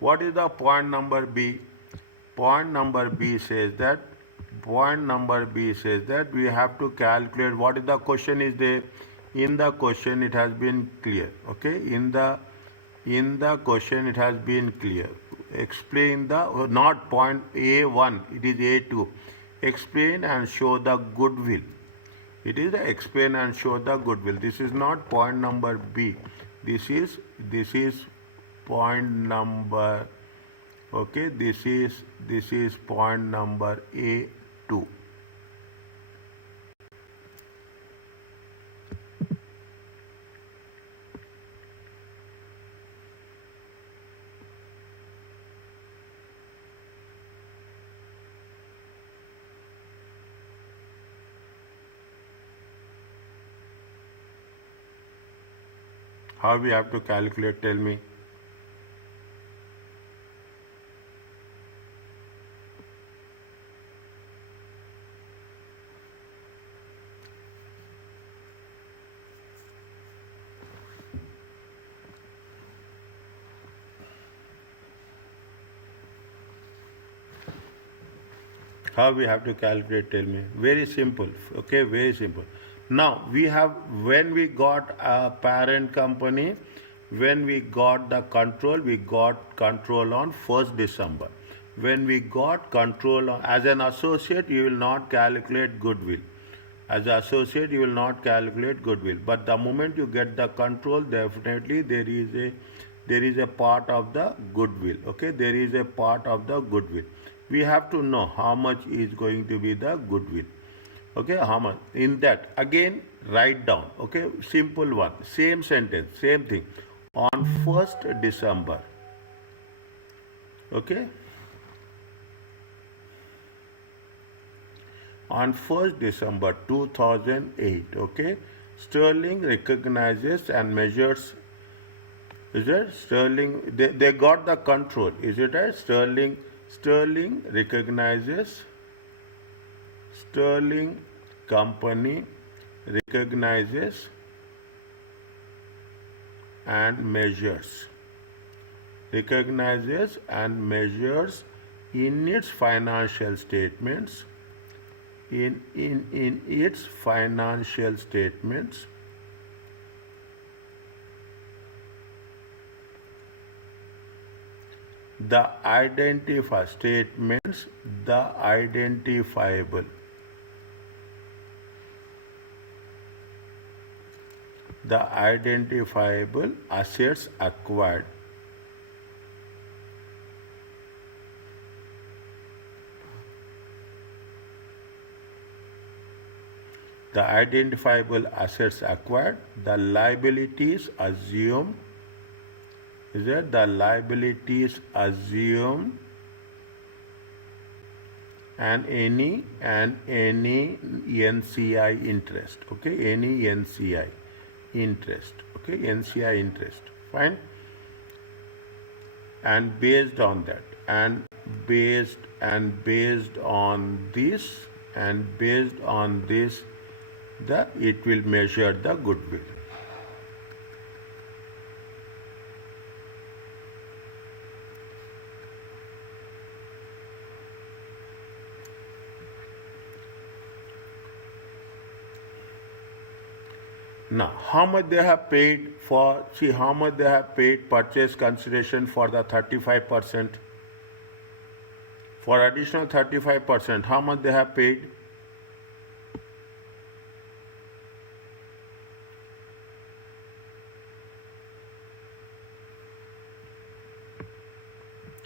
What is the point number B? Point number B says that we have to calculate what is the question is there. In the question it has been clear. Okay, in the question it has been clear. Explain the not point A1, it is A2. Explain and show the goodwill. It is the explain and show the goodwill. This is not point number B. This is point number, okay, this is point number A2. How we have to calculate, tell me. How we have to calculate, tell me. Very simple, okay, very simple. Now we have, when we got a parent company, when we got the control, we got control on 1st December. When we got control on, as an associate, you will not calculate goodwill. As an associate, you will not calculate goodwill. But the moment you get the control, definitely there is a part of the goodwill. Okay, there is a part of the goodwill. We have to know how much is going to be the goodwill. Okay, how much? In that, again, write down. Okay, simple one. Same sentence, same thing. On 1st December. Okay. On 1st December 2008. Okay. Sterling recognizes and measures. Is it Sterling? They got the control. Is it right? Sterling recognizes. Sterling company recognizes and measures. Recognizes and measures in its financial statements. In its financial statements. The identifiable statements, the identifiable assets acquired. The identifiable assets acquired, the liabilities assumed. Is that the liabilities assumed and any NCI interest. Okay, any NCI interest. Okay, NCI interest. Fine. And based on that, and based on this, it will measure the goodwill. Now, how much they have paid for, see how much they have paid purchase consideration for the 35%. For additional 35%, how much they have paid?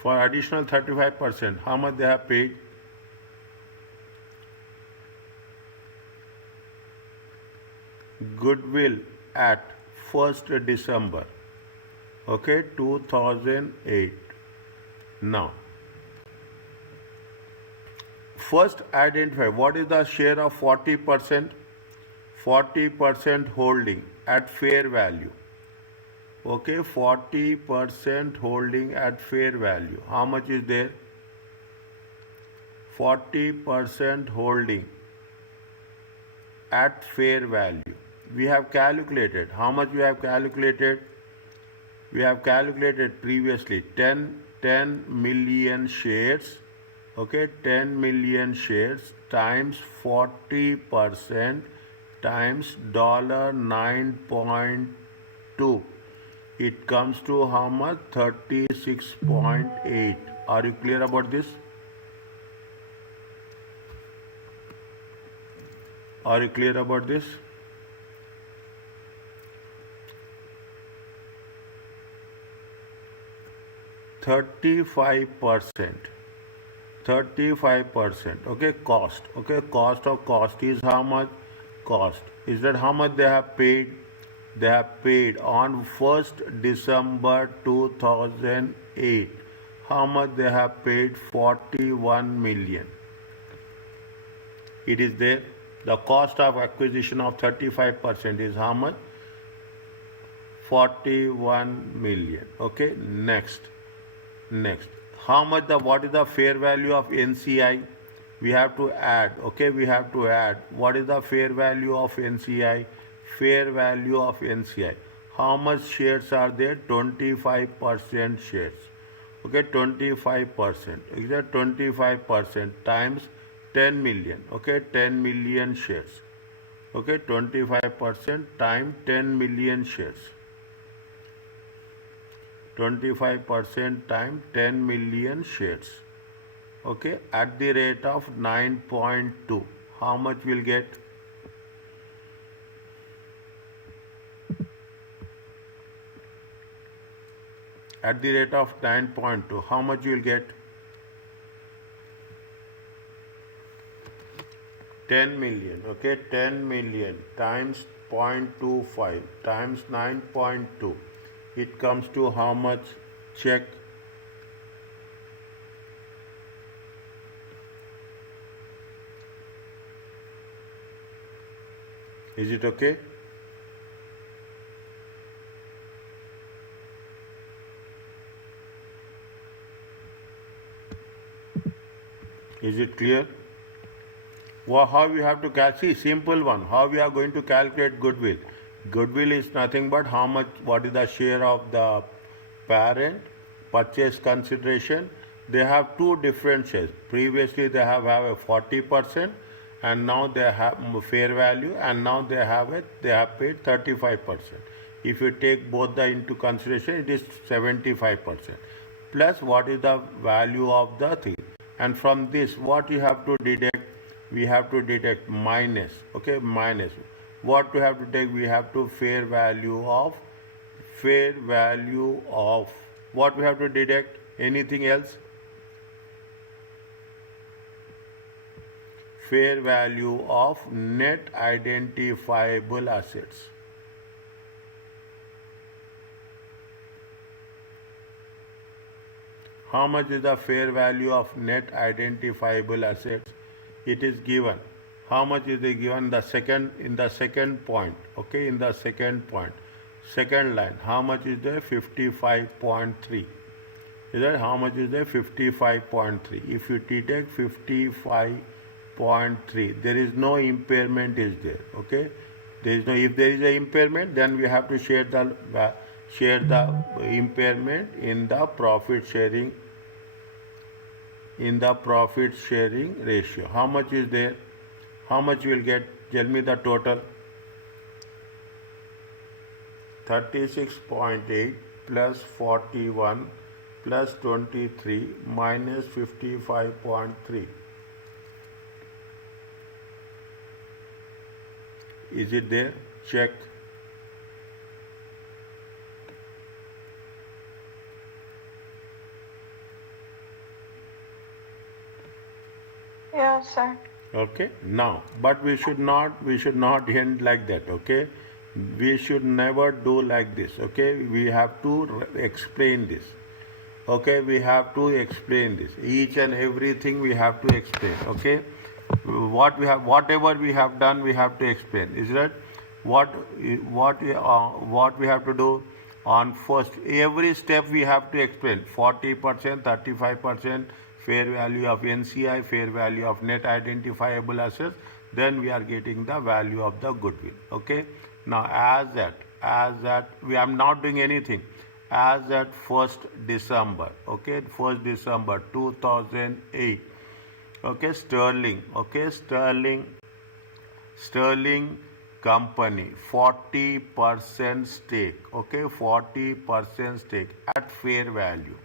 For additional 35%, how much they have paid? Goodwill at 1st December, okay, 2008. Now, first identify what is the share of 40%. 40% holding at fair value. Okay, 40% holding at fair value. How much is there? 40% holding at fair value. We have calculated. How much we have calculated? We have calculated previously 10 10 million shares, okay, 10 million shares times 40% times $9.2. It comes to how much? 36.8. Are you clear about this? Are you clear about this? $35%. 35%. Okay, cost. Okay, cost is how much? Cost. Is that how much they have paid? They have paid on 1st December 2008. How much they have paid? 41 million. It is there. The cost of acquisition of 35% is how much? 41 million. Okay, next. How much what is the fair value of NCI? We have to add. Okay, we have to add. What is the fair value of NCI? Fair value of NCI. How much shares are there? 25% shares. Okay, 25%. Is that 25% times 10 million? Okay, 10 million shares. Okay, 25% times 10 million shares. 25% times 10 million shares. Okay, at the rate of 9.2. How much we'll get? At the rate of 9.2, how much you will get? 10 million. Okay, 10 million times 0.25 times 9.2. It comes to how much? Check. Is it okay? Is it clear? Well, how we have to calculate? See, simple one. How we are going to calculate goodwill? Goodwill is nothing but how much, what is the share of the parent, purchase consideration. They have two different shares. Previously they have a 40% and now they have fair value, and now they have paid 35%. If you take both the into consideration, it is 75%. Plus what is the value of the thing. And from this, what you have to deduct? We have to deduct minus. Okay, minus. What we have to take? We have to fair value of. What we have to deduct? Anything else? Fair value of net identifiable assets. How much is the fair value of net identifiable assets? It is given. How much is it given? In the second point. Okay, in the second point. Second line. How much is there? 55.3. Is that how much is there? 55.3. If you deduct 55.3, there is no impairment is there. Okay, there is no. If there is a impairment, then we have to share the impairment in the profit sharing. In the profit sharing ratio. How much is there? How much you will get? Tell me the total. 36.8 plus 41 plus 23 minus 55.3. Is it there? Check. Yes, sir. Okay, now, but we should not end like that. Okay, we should never do like this. Okay, we have to explain this. Okay, we have to explain this. Each and everything we have to explain. Okay, whatever we have done, we have to explain. Is that what we have to do? On first, every step we have to explain. 40%, 35%. Fair value of NCI, fair value of net identifiable assets, then we are getting the value of the goodwill. Okay. Now, as that we are not doing anything. as at 1st December, okay, 1st December 2008, okay, Sterling company 40% stake, okay, 40% stake at fair value,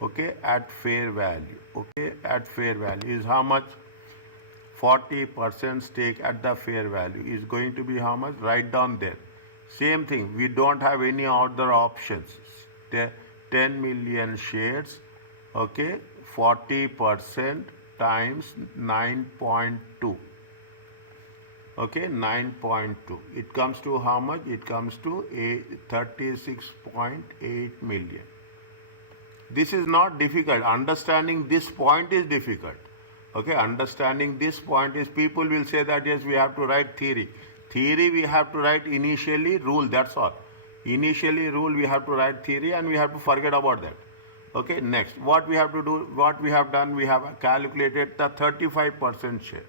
okay, at fair value, okay, at fair value is how much? 40% stake at the fair value is going to be how much? Write down there. Same thing, we don't have any other options. 10 million shares, okay, 40% times 9.2, okay, 9.2. It comes to how much? It comes to 36.8 million. This is not difficult. Understanding this point is difficult. Okay, understanding this point is, people will say that yes, we have to write theory. Theory we have to write initially, rule, that's all. Initially rule we have to write theory and we have to forget about that. Okay, next, what we have to do, what we have done, we have calculated the 35% share.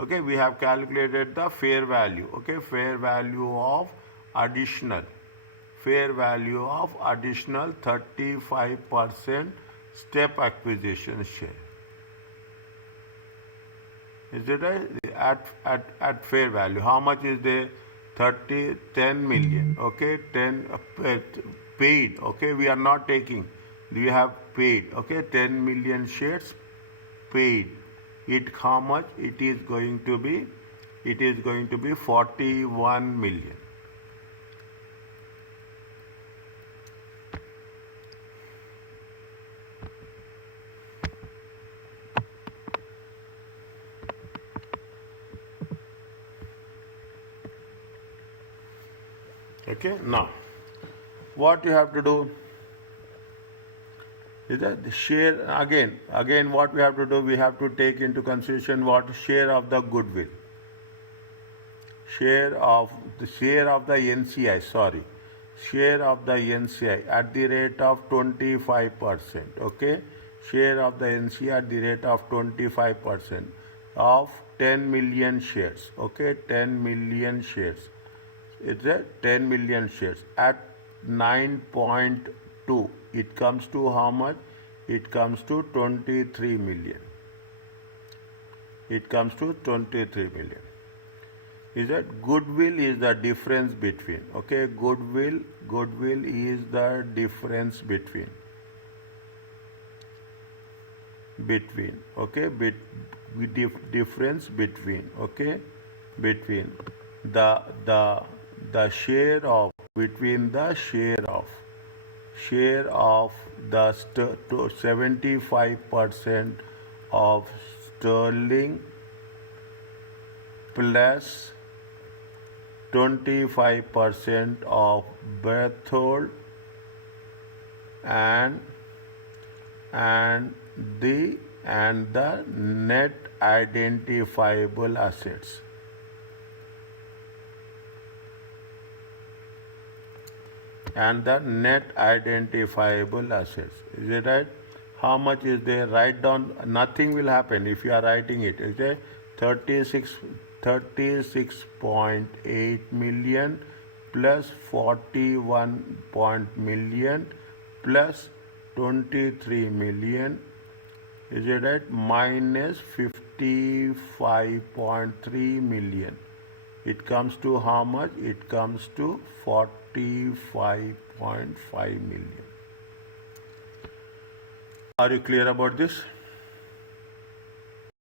Okay, we have calculated the fair value, okay, fair value of additional 35% step acquisition share. Is it right? At fair value, how much is there? 10 million, okay, 10 paid, okay, we are not taking, we have paid, okay, 10 million shares paid. It how much? It is going to be 41 million. Okay, now what you have to do is that the share, again what we have to do, we have to take into consideration what? Share of the goodwill, share of the NCI, share of the NCI at the rate of 25%, okay, share of the NCI at the rate of 25% of 10 million shares, okay, 10 million shares. It's a 10 million shares at 9.2. It comes to how much? It comes to 23 million. It comes to 23 million. Is that goodwill is the difference between, okay, goodwill is the difference between, okay, difference between, okay, between the share of, between the share of the 75% of Sterling plus 25% of Berthold and the net identifiable assets. And the net identifiable assets. Is it right? How much is there? Write down. Nothing will happen if you are writing it. Is it 36.8 million plus 41 million plus 23 million. Is it right? Minus 55.3 million. It comes to how much? It comes to 45.5 million. Are you clear about this?